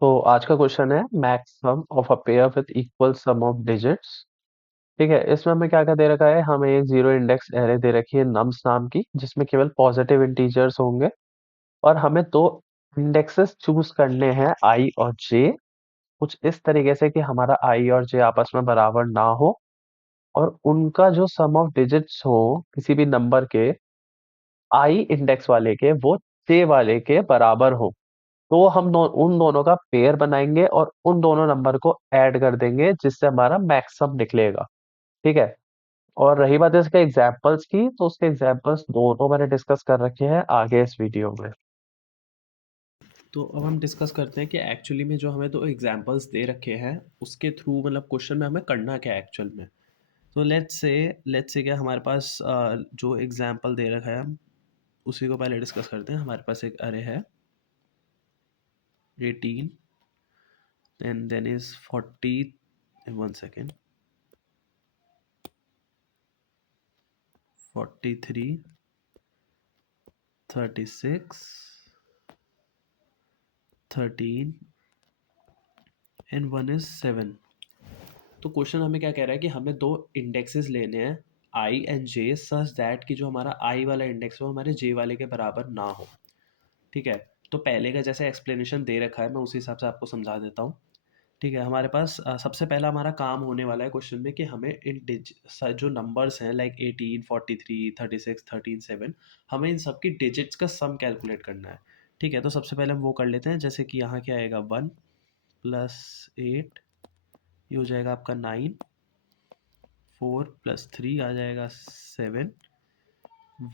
तो आज का क्वेश्चन है max sum of a pair with equal sum of digits. ठीक है, इसमें हमें क्या क्या दे रखा है। हमें एक जीरो इंडेक्स एरे दे रखी है नम्स नाम की, जिसमें केवल पॉजिटिव इंटीजर्स होंगे और हमें दो इंडेक्सेस चूज करने हैं आई और जे। कुछ इस तरीके से कि हमारा आई और जे आपस में बराबर ना हो और उनका जो सम ऑफ डिजिट्स हो किसी भी नंबर के आई इंडेक्स वाले के वो जे वाले के बराबर हो। तो हम उन दोनों का पेयर बनाएंगे और उन दोनों नंबर को ऐड कर देंगे जिससे हमारा मैक्सिमम निकलेगा। ठीक है। और रही बात इसके एग्जाम्पल्स की, तो उसके एग्जाम्पल्स दोनों मैंने डिस्कस कर रखे हैं आगे इस वीडियो में। तो अब हम डिस्कस करते हैं कि एक्चुअली में जो हमें दो एग्जांपल्स दे रखे हैं उसके थ्रू मतलब क्वेश्चन में हमें करना क्या है एक्चुअल में। तो लेट्स से क्या हमारे पास जो एग्जांपल दे रखा है हम उसी को पहले डिस्कस करते हैं। हमारे पास एक अरे है 18 then is 40 one second 43 36 13 and one is 7। तो क्वेश्चन हमें क्या कह रहा है कि हमें दो इंडेक्सेस लेने हैं आई एंड जे सच दैट कि जो हमारा आई वाला इंडेक्स हो हमारे जे वाले के बराबर ना हो। ठीक है। तो पहले का जैसे एक्सप्लेनेशन दे रखा है मैं उसी हिसाब से आपको समझा देता हूँ। ठीक है। हमारे पास सबसे पहला हमारा काम होने वाला है क्वेश्चन में कि हमें जो नंबर्स हैं लाइक 18 43 36 13 7 हमें इन सब की डिजिट्स का सम कैलकुलेट करना है। ठीक है। तो सबसे पहले हम वो कर लेते हैं जैसे कि यहाँ क्या आएगा 1 प्लस 8 ये हो जाएगा आपका 9 4 प्लस 3 आ जाएगा 7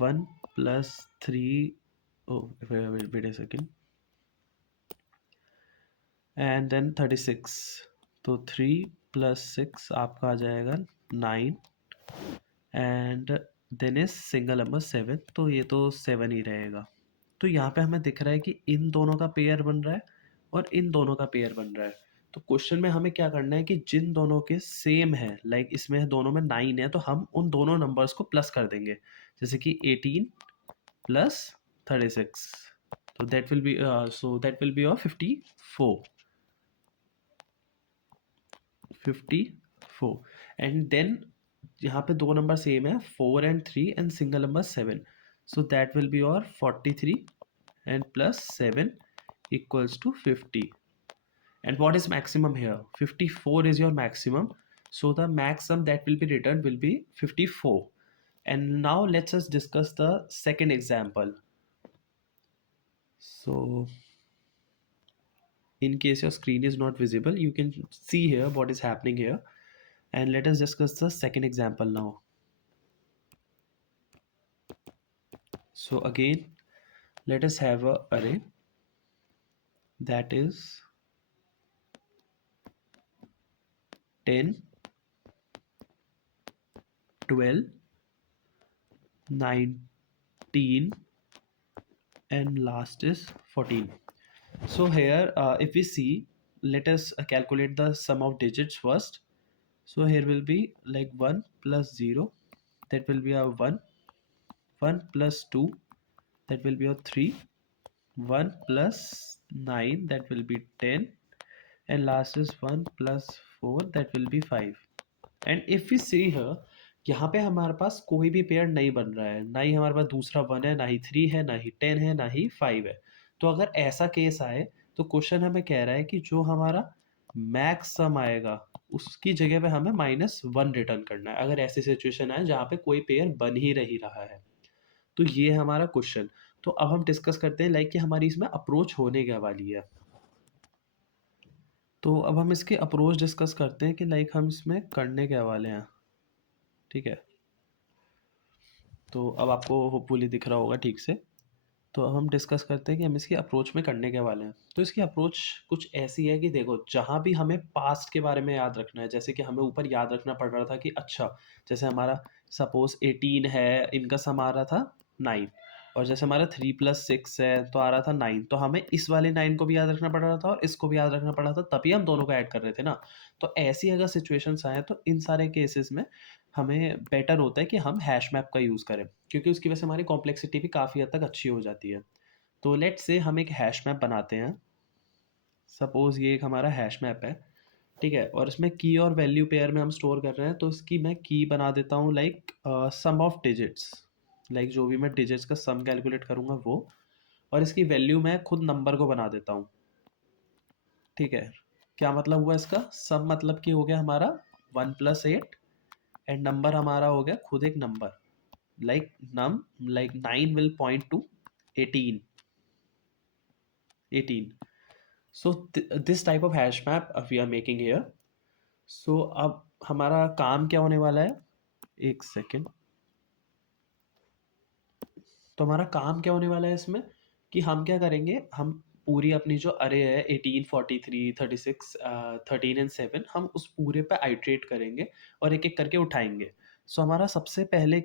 1 plus 3 oh wait a second and then 36। तो 3 प्लस 6 आपका आ जाएगा 9 and then is single number 7 तो ये तो 7 ही रहेगा। तो यहाँ पे हमें दिख रहा है कि इन दोनों का पेयर बन रहा है और इन दोनों का पेयर बन रहा है। तो क्वेश्चन में हमें क्या करना है कि जिन दोनों के सेम है लाइक इसमें दोनों में 9 है तो हम उन दोनों नंबर्स को प्लस कर देंगे। जैसे कि 18 प्लस 36 तो that will be of 54 and then यहाँ पे दो नंबर सेम है 4 and 3 and single number 7 so that will be और 43 and plus 7 equals to 50 and what is maximum here 54 is your maximum so the maximum that will be returned will be 54 and now let's us discuss the second example. So in case your screen is not visible you can see here what is happening here and let us discuss the second example now. So again let us have a array that is 10 12 19 and last is 14. So here if we see let us calculate the sum of digits first. So here will be like 1 plus 0 that will be a 1 1 plus 2 that will be a 3 1 plus 9 that will be 10 and last is 1 plus 4 that will be 5 and if we see here यहाँ पे हमारे पास कोई भी pair नहीं बन रहा है ना ही हमारे पास दूसरा 1 है ना ही 3 है ना ही 10 है ना ही 5 है। तो अगर ऐसा केस आए तो क्वेश्चन हमें कह रहा है कि जो हमारा मैक्स सम आएगा उसकी जगह पे हमें -1 रिटर्न करना है अगर ऐसी सिचुएशन आए जहाँ पे कोई पेयर बन ही नहीं रहा है। तो ये है हमारा क्वेश्चन। तो अब हम डिस्कस करते हैं लाइक कि हमारी इसमें अप्रोच होने क्या वाली है। तो अब हम इसकी अप्रोच डिस्कस करते हैं कि लाइक हम इसमें करने क्या वाले हैं। ठीक है। तो अब आपको होपफुली दिख रहा होगा ठीक से। तो अब हम डिस्कस करते हैं कि हम इसकी अप्रोच में करने के वाले हैं। तो इसकी अप्रोच कुछ ऐसी है कि देखो जहाँ भी हमें पास्ट के बारे में याद रखना है जैसे कि हमें ऊपर याद रखना पड़ रहा था कि अच्छा जैसे हमारा सपोज 18 है इनका सम आ रहा था 9 और जैसे हमारा 3 प्लस 6 है तो आ रहा था 9 तो हमें इस वाले 9 को भी याद रखना पड़ रहा था और इसको भी याद रखना पड़ रहा था तभी हम दोनों को ऐड कर रहे थे ना। तो ऐसी अगर सिचुएशंस आए तो इन सारे केसेस में हमें बेटर होता है कि हम हैश मैप का यूज़ करें क्योंकि उसकी वजह से हमारी कॉम्प्लेक्सिटी भी काफ़ी हद तक अच्छी हो जाती है। तो लेट्स से हम एक हैश मैप बनाते हैं सपोज ये एक हमारा हैश मैप है, ठीक है, और इसमें की और वैल्यू पेयर में हम स्टोर कर रहे हैं, तो इसकी मैं की बना देता हूँ like sum of digits, like जो भी मैं डिजिट्स का सम कैलकुलेट करूँगा वो, और इसकी वैल्यू मैं खुद नंबर को बना देता हूँ, ठीक है। क्या मतलब हुआ इसका, सम मतलब कि हो गया हमारा 1+8 एंड नंबर हमारा हो गया खुद एक number, like num like 9 will point to 18 18। So this type of hash map we are making here. So अब हमारा काम क्या होने वाला है, एक सेकेंड। तो हमारा काम क्या होने वाला है इसमें, कि हम क्या करेंगे, हम पूरी अपनी जो अरे है 18, 43, 36, 13 एंड 7, हम उस पूरे पे आइट्रेट करेंगे और एक एक करके उठाएंगे। सो हमारा सबसे पहले,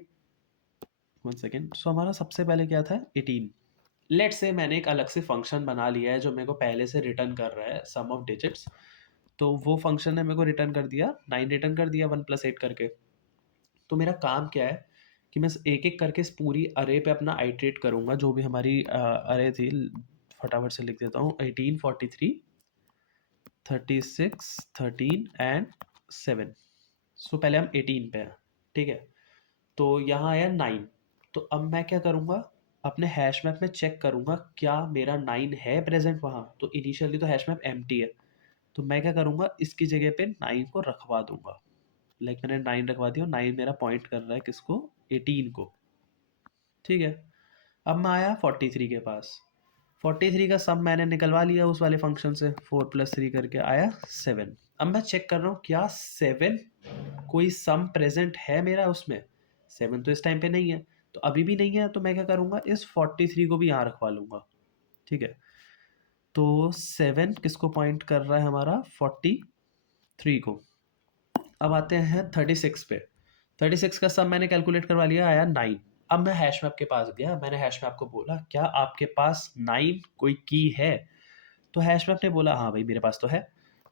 1 सेकेंड, सो हमारा सबसे पहले क्या था, 18। लेट से मैंने एक अलग से फंक्शन बना लिया है जो मेरे को पहले से रिटर्न कर रहा है सम ऑफ डिजिट्स। तो वो फंक्शन ने मेरे को रिटर्न कर दिया 9, रिटर्न कर दिया 1+8 करके। तो मेरा काम क्या है कि मैं एक एक करके इस पूरी अरे पे अपना आइट्रेट करूँगा, जो भी हमारी अरे थी, फटाफट से लिख देता हूँ, 18, 43, 36, 13 एंड 7। सो पहले हम 18 पे हैं, ठीक है। तो यहाँ आया 9। तो अब मैं क्या करूँगा, अपने हैश मैप में चेक करूँगा क्या मेरा 9 है प्रेजेंट वहाँ। तो इनिशियली तो हैश मैप एम्प्टी है, तो मैं क्या करूँगा, इसकी जगह पे 9 को रखवा दूंगा। लाइक मैंने 9 रखवा दिया और 9 मेरा पॉइंट कर रहा है किसको, 18 को, ठीक है। अब मैं आया 43 के पास, 43 का सम मैंने निकलवा लिया उस वाले फंक्शन से, 4+3 करके आया 7। अब मैं चेक कर रहा हूँ क्या 7 कोई सम प्रेजेंट है मेरा उसमें। 7 तो इस टाइम पे नहीं है, तो अभी भी नहीं है, तो मैं क्या करूँगा, इस 43 को भी यहाँ रखवा लूँगा, ठीक है। तो 7 किसको पॉइंट कर रहा है, हमारा 43 को। अब आते हैं 36 पे, 36 का सम मैंने कैलकुलेट करवा लिया, आया 9। अब मैं हैश मैप के पास गया, मैंने हैश मैप को बोला क्या आपके पास 9 कोई की है। तो हैश मैप ने बोला हाँ भाई मेरे पास तो है।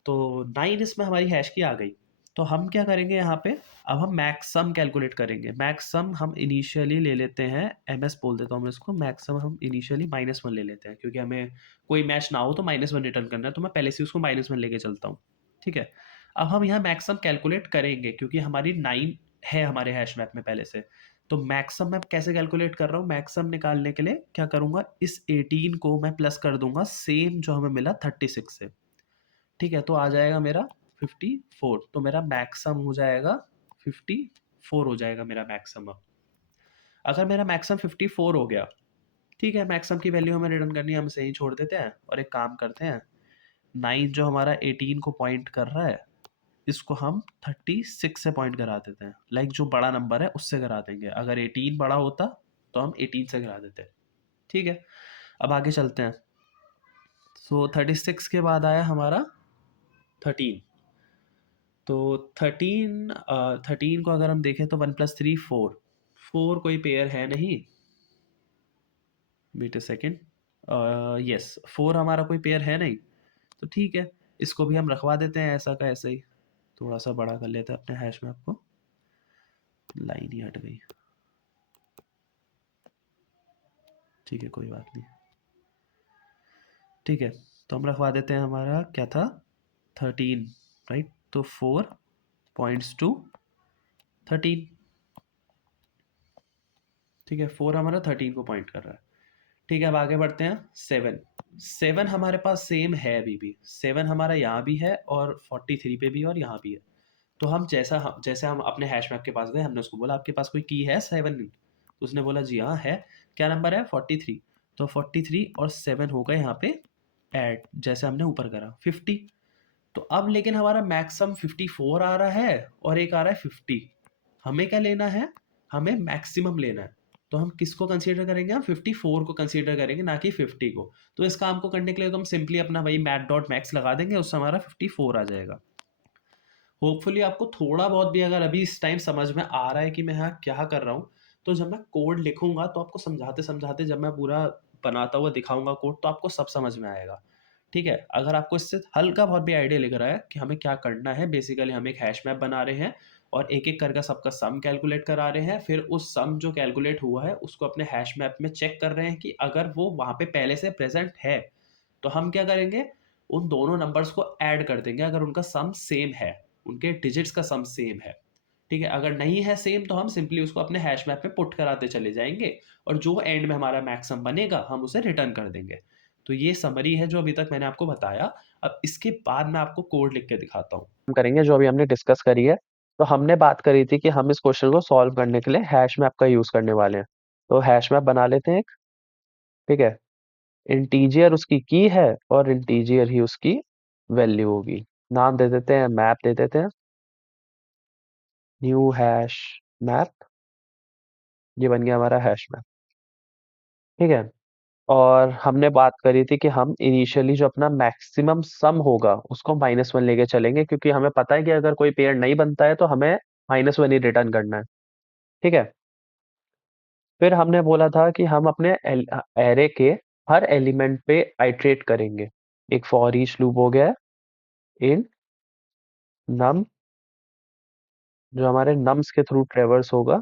तो 9 इसमें हमारी हैश की आ गई। तो हम क्या करेंगे यहाँ पे, अब हम मैक्स सम कैलकुलेट करेंगे। मैक्स सम हम इनिशियली ले लेते हैं, एम एस बोल देता हूँ मैं इसको, मैक्स सम हम इनिशियली -1 ले लेते हैं, क्योंकि हमें कोई मैच ना हो तो -1 रिटर्न करना है, तो मैं पहले से उसको -1 लेके चलता हूँ, ठीक है। अब हम यहाँ मैक्सम कैलकुलेट करेंगे क्योंकि हमारी 9 है हमारे हैश मैप में पहले से। तो मैक्सम मैं कैसे कैलकुलेट कर रहा हूँ, मैक्सम निकालने के लिए क्या करूँगा, इस 18 को मैं प्लस कर दूंगा सेम जो हमें मिला 36 से, ठीक है। तो आ जाएगा मेरा 54। तो मेरा मैक्सम हो जाएगा 54 हो जाएगा मेरा मैक्सम। अब अगर मेरा मैक्सम 54 हो गया, ठीक है, मैक्सम की वैल्यू हमें रिटर्न करनी है, हम सही छोड़ देते हैं और एक काम करते हैं, 9 जो हमारा 18 को पॉइंट कर रहा है, इसको हम 36 से पॉइंट करा देते हैं, लाइक जो बड़ा नंबर है उससे करा देंगे। अगर 18 बड़ा होता तो हम 18 से करा देते, ठीक है। अब आगे चलते हैं। सो 36 के बाद आया हमारा 13। तो 13 को अगर हम देखें तो 1+3 4, 4 कोई पेयर है नहीं, वेट अ सेकेंड, यस 4 हमारा कोई पेयर है नहीं, तो ठीक है, इसको भी हम रखवा देते हैं ऐसा का ऐसे ही। थोड़ा सा बड़ा कर लेते हैं अपने हैश मैप को, लाइन ही हट गई, ठीक है कोई बात नहीं, ठीक है। तो हम रखवा देते हैं, हमारा क्या था 13, राइट। तो 4 पॉइंट्स टू 13, ठीक है, 4 हमारा 13 को पॉइंट कर रहा है, ठीक है। अब आगे बढ़ते हैं, 7। 7 हमारे पास सेम है अभी भी, 7 हमारा यहाँ भी है और 43 पे भी और यहाँ भी है। तो हम जैसे हम अपने हैश मैप के पास गए, हमने उसको बोला आपके पास कोई की है 7, तो उसने बोला जी हाँ है। क्या नंबर है, 43। तो 43 और 7 हो गए यहाँ पे ऐड, जैसे हमने ऊपर करा 50। तो अब लेकिन हमारा मैक्सिमम 54 आ रहा है और एक आ रहा है 50। हमें क्या लेना है, हमें मैक्सिमम लेना है। तो हम किसको कंसीडर करेंगे, हम 54 को कंसीडर करेंगे, ना कि 50 को। तो इस काम को करने के लिए तो हम सिंपली अपना वही मैथ डॉट मैक्स लगा देंगे, उससे हमारा 54 आ जाएगा। होपफुली आपको थोड़ा बहुत भी अगर अभी इस टाइम समझ में आ रहा है कि मैं यहाँ क्या कर रहा हूँ, तो जब मैं कोड लिखूंगा तो आपको समझाते समझाते जब मैं पूरा बनाता हुआ दिखाऊंगा कोड, तो आपको सब समझ में आएगा, ठीक है। अगर आपको इससे हल्का बहुत भी आइडिया लग रहा है कि हमें क्या करना है, बेसिकली हम एक हैश मैप बना रहे हैं और एक एक करके सबका सम कैलकुलेट करा रहे हैं, फिर उस सम जो कैलकुलेट हुआ है उसको अपने हैश मैप में चेक कर रहे हैं कि अगर वो वहाँ पे पहले से प्रेजेंट है, तो हम क्या करेंगे, उन दोनों नंबर्स को ऐड कर देंगे अगर उनका सम सेम है, उनके डिजिट्स का सम सेम है। ठीक है, अगर नहीं है सेम तो हम सिंपली उसको अपने हैश मैप में पुट कराते चले जाएंगे, और जो एंड में हमारा मैक्सिमम बनेगा हम उसे रिटर्न कर देंगे। तो ये समरी है जो अभी तक मैंने आपको बताया। अब इसके बाद मैं आपको कोड लिख के दिखाता हूँ। करेंगे जो अभी हमने डिस्कस करी है। तो हमने बात करी थी कि हम इस क्वेश्चन को सॉल्व करने के लिए हैश मैप का यूज करने वाले हैं। तो हैश मैप बना लेते हैं एक। ठीक है, इंटीजर उसकी की है और इंटीजर ही उसकी वैल्यू होगी। नाम दे देते हैं, मैप दे देते हैं, न्यू हैश मैप। ये बन गया हमारा हैश मैप। ठीक है, और हमने बात करी थी कि हम इनिशियली जो अपना मैक्सिमम सम होगा उसको -1 लेके चलेंगे, क्योंकि हमें पता है कि अगर कोई पेयर नहीं बनता है तो हमें -1 ही रिटर्न करना है। ठीक है, फिर हमने बोला था कि हम अपने एरे के हर एलिमेंट पे आइट्रेट करेंगे। एक फॉर ईच लूप हो गया इन नम, जो हमारे नम्स के थ्रू ट्रेवर्स होगा।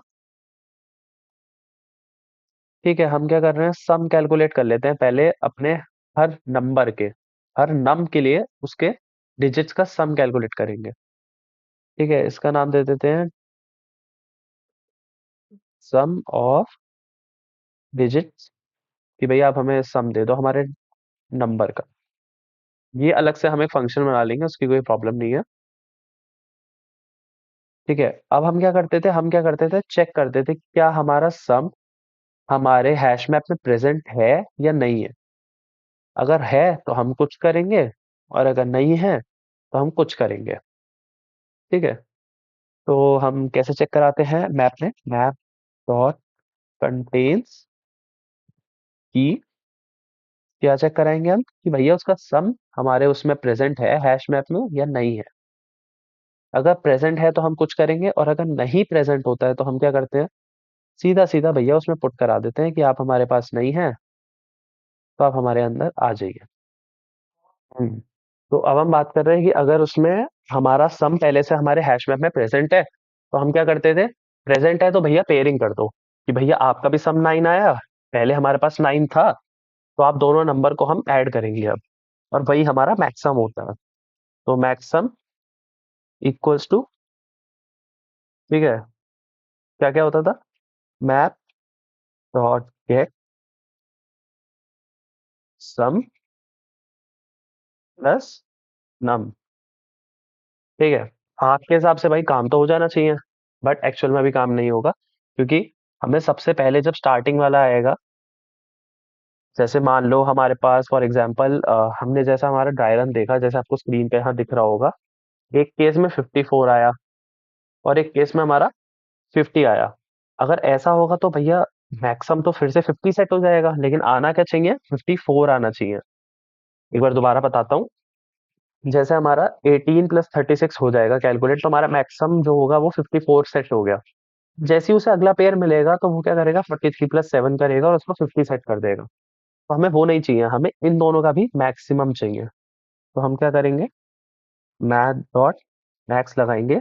ठीक है, हम क्या कर रहे हैं, सम कैलकुलेट कर लेते हैं पहले अपने हर नंबर के, हर नम के लिए उसके डिजिट्स का सम कैलकुलेट करेंगे। ठीक है, इसका नाम दे देते हैं सम ऑफ डिजिट्स, कि भैया आप हमें सम दे दो हमारे नंबर का। ये अलग से हम एक फंक्शन बना लेंगे, उसकी कोई प्रॉब्लम नहीं है। ठीक है, अब हम क्या करते थे चेक करते थे कि क्या हमारा सम हमारे हैश मैप में प्रेजेंट है या नहीं है। अगर है तो हम कुछ करेंगे, और अगर नहीं है तो हम कुछ करेंगे। ठीक है, तो हम कैसे चेक कराते हैं मैप में, मैप डॉट कंटेन्स की, क्या चेक कराएंगे हम कि भैया उसका सम हमारे उसमें प्रेजेंट है हैश मैप में या नहीं है। अगर प्रेजेंट है तो हम कुछ करेंगे, और अगर नहीं प्रेजेंट होता है तो हम क्या करते हैं, सीधा सीधा भैया उसमें पुट करा देते हैं कि आप हमारे पास नहीं है, तो आप हमारे अंदर आ जाइए। हम्म, तो अब हम बात कर रहे हैं कि अगर उसमें हमारा सम पहले से हमारे हैश मैप में प्रेजेंट है तो हम क्या करते थे, प्रेजेंट है तो भैया पेयरिंग कर दो, कि भैया आपका भी सम 9 आया, पहले हमारे पास 9 था, तो आप दोनों नंबर को हम ऐड करेंगे अब, और वही हमारा मैक्सम होता है। तो मैक्सम इक्वल्स टू, ठीक है, क्या क्या होता था, map dot get sum plus num. ठीक है, आपके हिसाब से भाई काम तो हो जाना चाहिए, बट एक्चुअल में भी काम नहीं होगा, क्योंकि हमें सबसे पहले जब स्टार्टिंग वाला आएगा, जैसे मान लो हमारे पास फॉर एग्जांपल हमने जैसा हमारा ड्राई रन देखा, जैसे आपको स्क्रीन पे यहाँ दिख रहा होगा, एक केस में 54 आया और एक केस में हमारा 50 आया। अगर ऐसा होगा तो भैया मैक्सिमम तो फिर से 50 सेट हो जाएगा, लेकिन आना क्या चाहिए, 54 आना चाहिए। एक बार दोबारा बताता हूँ, जैसे हमारा 18 प्लस 36 हो जाएगा कैलकुलेट, तो हमारा मैक्सिमम जो होगा वो 54 सेट हो गया। जैसे ही उसे अगला पेयर मिलेगा तो वो क्या करेगा, 43+7 करेगा और उसको 50 सेट कर देगा। तो हमें वो नहीं चाहिए, हमें इन दोनों का भी मैक्सिमम चाहिए। तो हम क्या करेंगे, मैथ डॉट मैक्स लगाएंगे।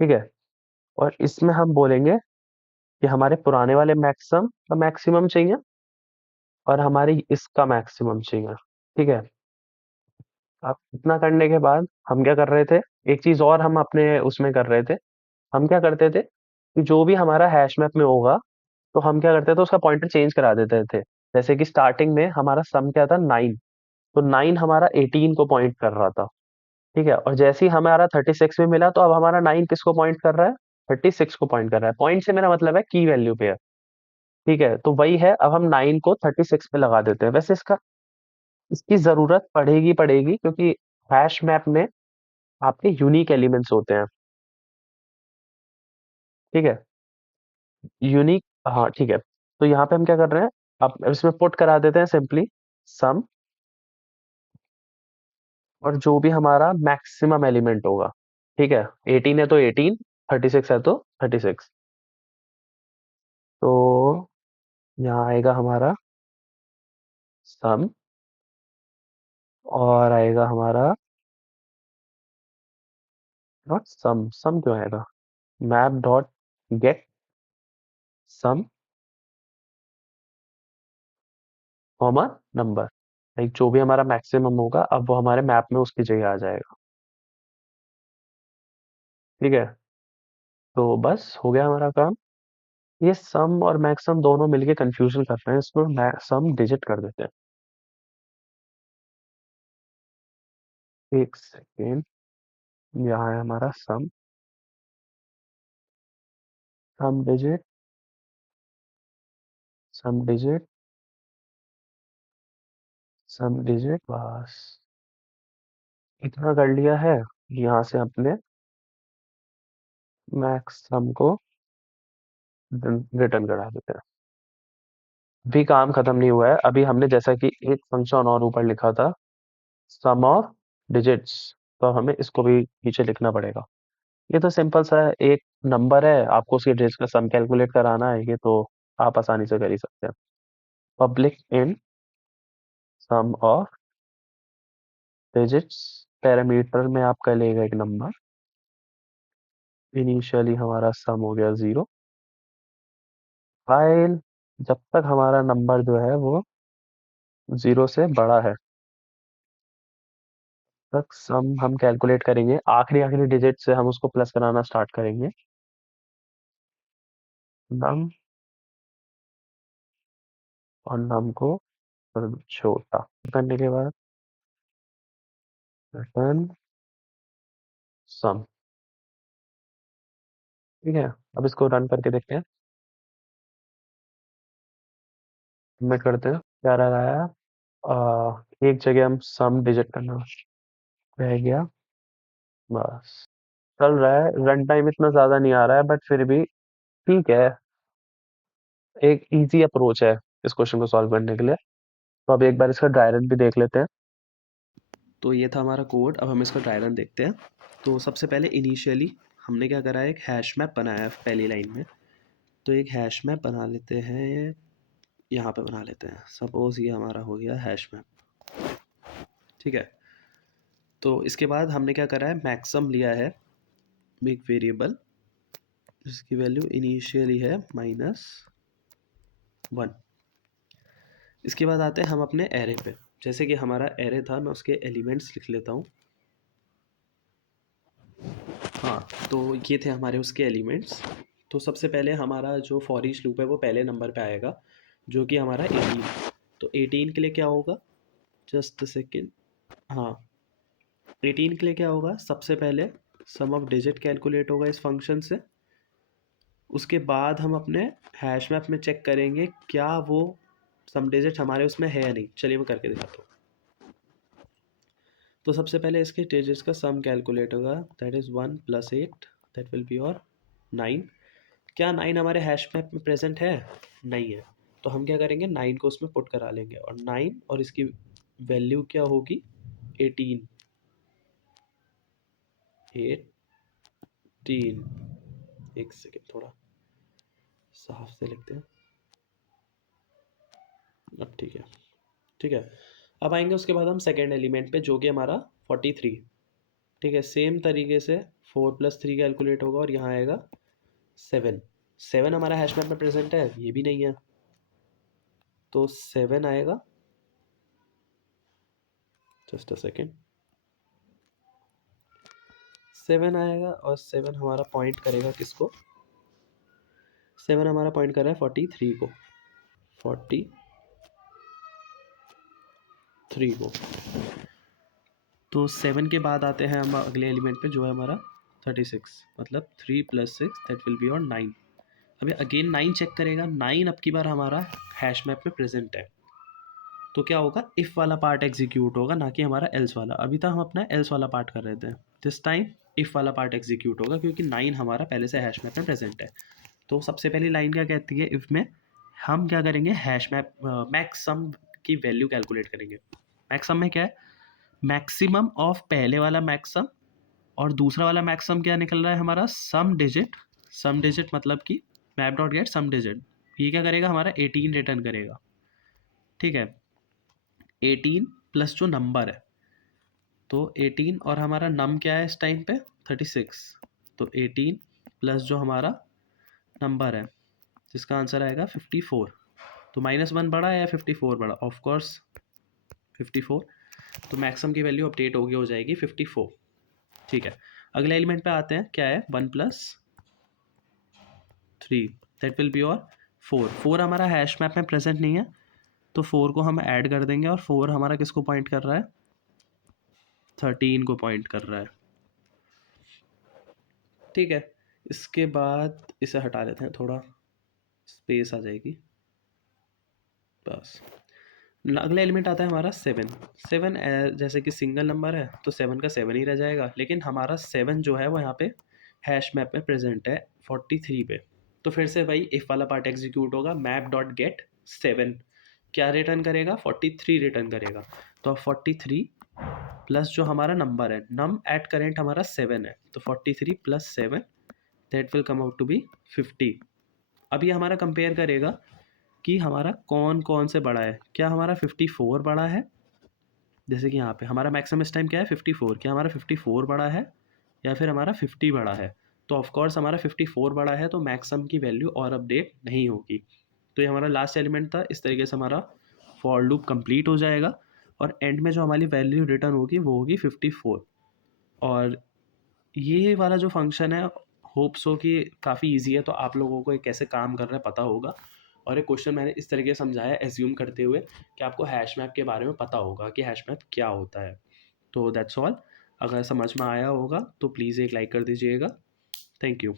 ठीक है, और इसमें हम बोलेंगे कि हमारे पुराने वाले मैक्सिमम का मैक्सिमम चाहिए और हमारी इसका मैक्सिमम चाहिए। ठीक है, अब इतना करने के बाद हम क्या कर रहे थे, एक चीज और हम अपने उसमें कर रहे थे, हम क्या करते थे कि जो भी हमारा हैश मैप में होगा तो हम क्या करते थे, उसका पॉइंटर चेंज करा देते थे। जैसे कि स्टार्टिंग में हमारा सम क्या था, 9, तो 9 हमारा 18 को पॉइंट कर रहा था। ठीक है, और जैसे ही हमारा 36 में मिला तो अब हमारा 9 किसको पॉइंट कर रहा है, 36 को पॉइंट कर रहा है। पॉइंट से मेरा मतलब है की वैल्यू पे है। ठीक है, तो वही है, अब हम 9 को 36 पे लगा देते हैं। वैसे इसकी जरूरत पड़ेगी पड़ेगी, क्योंकि हैश मैप में आपके यूनिक एलिमेंट्स होते हैं। ठीक है, यूनिक, हाँ ठीक है, तो यहाँ पे हम क्या कर रहे हैं, अब इसमें पुट करा देते हैं सिंपली सम, और जो भी हमारा मैक्सिमम एलिमेंट होगा। ठीक है, 18 है तो 18, 36 है तो 36। तो यहाँ आएगा हमारा सम, और आएगा हमारा नॉट सम, सम क्यों आएगा, map dot get sum comma number. Like जो भी हमारा मैक्सिमम होगा अब वो हमारे मैप में उसकी जगह आ जाएगा। ठीक है, तो बस हो गया हमारा काम। ये सम और मैक्सम दोनों मिलके कंफ्यूजन कर रहे हैं, इसको सम डिजिट कर देते हैं। एक सेकेंड, यहाँ है हमारा सम डिजिट, सम डिजिट, सम डिजिट, बस इतना कर लिया है। यहाँ से अपने मैक्सम को रिटर्न करा देते हैं। अभी काम खत्म नहीं हुआ है, अभी हमने जैसा कि एक फंक्शन और ऊपर लिखा था, सम ऑफ डिजिट्स, तो हमें इसको भी नीचे लिखना पड़ेगा। ये तो सिंपल सा है, एक नंबर है, आपको उसके डिजिट का सम कैलकुलेट कराना है, ये तो आप आसानी से कर ही सकते हैं। Public in sum of digits, parameter में आपका लेगा एक नंबर, इनिशियली हमारा सम हो गया 0, फाइल जब तक हमारा नंबर जो है वो 0 से बड़ा है तक सम हम कैलकुलेट करेंगे, आखिरी आखिरी डिजिट से हम उसको प्लस कराना स्टार्ट करेंगे। नम और नम को छोटा करने के बाद रिटर्न सम। ठीक है, अब इसको रन करके देखते हैं, सबमिट करते हैं, क्या रहा है। एक जगह हम सम डिजिट करना रह गया, बस चल रहा है। रन टाइम इतना ज़्यादा नहीं आ रहा है, बट फिर भी ठीक है, एक इजी अप्रोच है इस क्वेश्चन को सॉल्व करने के लिए। तो अब एक बार इसका ड्राई रन भी देख लेते हैं। तो ये था हमारा कोड। अब हम इसका ड्राई रन देखते हैं। तो सबसे पहले इनिशियली हमने क्या करा है, एक हैश मैप बनाया है पहली लाइन में। तो एक हैश मैप बना लेते हैं, यहाँ पे बना लेते हैं। सपोज ये हमारा हो गया हैश मैप। ठीक है, तो इसके बाद हमने क्या करा है, मैक्सिमम लिया है एक वेरिएबल जिसकी वैल्यू इनिशियली है -1। इसके बाद आते हैं हम अपने एरे पे। जैसे कि हमारा एरे था, मैं उसके एलिमेंट्स लिख लेता हूँ। हाँ, तो ये थे हमारे उसके एलिमेंट्स। तो सबसे पहले हमारा जो फॉर ईच लूप है वो पहले नंबर पे आएगा, जो कि हमारा 18। तो 18 के लिए क्या होगा, जस्ट अ सेकेंड। हाँ, 18 के लिए क्या होगा, सबसे पहले सम ऑफ डिजिट कैलकुलेट होगा इस फंक्शन से। उसके बाद हम अपने हैश मैप में चेक करेंगे क्या वो सम डिजिट हमारे उसमें है या नहीं। चलिए मैं करके दिखाता हूँ। तो सबसे पहले इसके डिजिट्स का सम कैलकुलेट होगा, that is 1 + 8, that will be और 9। क्या 9 हमारे हैश मैप में प्रेजेंट है? नहीं है। तो हम क्या करेंगे, 9 को उसमें पुट करा लेंगे, और 9 और इसकी वैल्यू क्या होगी, 18। 18, एक सेकेंड, थोड़ा साफ से लिखते हैं। अब ठीक है, ठीक है। अब आएंगे उसके बाद हम सेकेंड एलिमेंट पे, जो कि हमारा 43। ठीक है, सेम तरीके से 4 + 3 कैलकुलेट होगा, और यहाँ आएगा 7। 7 हमारा हैश मैप में प्रेजेंट है, ये भी नहीं है, तो 7 आएगा। जस्ट अ सेकेंड, 7 आएगा, और 7 हमारा पॉइंट करेगा किसको, 7 हमारा पॉइंट कर रहा है 43 को, 43 को। तो 7 के बाद आते हैं हम अगले एलिमेंट पे, जो है हमारा 36। मतलब 3 + 6, दैट विल बी ऑन 9। अभी अगेन 9 चेक करेगा, 9 अब की बार हमारा हैश मैप में प्रेजेंट है। तो क्या होगा, इफ़ वाला पार्ट एग्जीक्यूट होगा, ना कि हमारा एल्स वाला। अभी तक हम अपना एल्स वाला पार्ट कर रहे थे, दिस टाइम इफ़ वाला पार्ट एग्जीक्यूट होगा, क्योंकि 9 हमारा पहले से हैश मैप में प्रेजेंट है। तो सबसे पहली लाइन क्या कहती है, इफ़ में हम क्या करेंगे, हैश मैप मैक्सम की वैल्यू कैलकुलेट करेंगे। मैक्सम में क्या है, मैक्सिमम ऑफ पहले वाला मैक्सम, और दूसरा वाला मैक्सम क्या निकल रहा है हमारा, सम डिजिट। सम डिजिट मतलब कि map dot get sum digit, ये क्या करेगा, हमारा 18 रिटर्न करेगा। ठीक है, 18 प्लस जो नंबर है, तो 18 और हमारा नम क्या है इस टाइम पे, 36। तो 18 प्लस जो हमारा नंबर है, जिसका आंसर आएगा 54। तो -1 बड़ा है या 54 बड़ा, ऑफ कोर्स 54, तो मैक्सिमम की वैल्यू अपडेट होगी, हो जाएगी 54। ठीक है, अगले एलिमेंट पे आते हैं, क्या है 1 + 3, दैट विल बी और 4। 4 हमारा हैश मैप में प्रेजेंट नहीं है, तो 4 को हम ऐड कर देंगे, और 4 हमारा किसको पॉइंट कर रहा है, 13 को पॉइंट कर रहा है। ठीक है, इसके बाद इसे हटा लेते हैं, थोड़ा स्पेस आ जाएगी बस। अगला एलिमेंट आता है हमारा 7। 7 जैसे कि सिंगल नंबर है तो 7 का 7 ही रह जाएगा, लेकिन हमारा 7 जो है वो यहाँ पे हैश मैप में प्रेजेंट है 43 पे। तो फिर से भाई इफ वाला पार्ट एग्जीक्यूट होगा, मैप डॉट गेट 7 क्या रिटर्न करेगा, 43 रिटर्न करेगा। तो अब 43 प्लस जो हमारा नंबर है, नम एट करेंट हमारा 7 है, तो 43 + 7 that will come out to be 50। अब ये हमारा कंपेयर करेगा कि हमारा कौन कौन से बड़ा है। क्या हमारा 54 बड़ा है, जैसे कि यहाँ पे हमारा मैक्सिमम इस टाइम क्या है 54, क्या हमारा 54 बड़ा है या फिर हमारा 50 बड़ा है। तो ऑफकोर्स हमारा 54 बड़ा है, तो मैक्सिमम की वैल्यू और अपडेट नहीं होगी। तो ये हमारा लास्ट एलिमेंट था। इस तरीके से हमारा फॉर लूप कंप्लीट हो जाएगा, और एंड में जो हमारी वैल्यू रिटर्न होगी वो होगी 54। और ये वाला जो फंक्शन है, होप सो कि काफ़ी इजी है, तो आप लोगों को ये कैसे काम कर रहा है पता होगा। और एक क्वेश्चन मैंने इस तरीके से समझाया एज्यूम करते हुए कि आपको हैश मैप के बारे में पता होगा कि हैश मैप क्या होता है। तो दैट्स ऑल। अगर समझ में आया होगा तो प्लीज़ एक लाइक कर दीजिएगा। Thank you.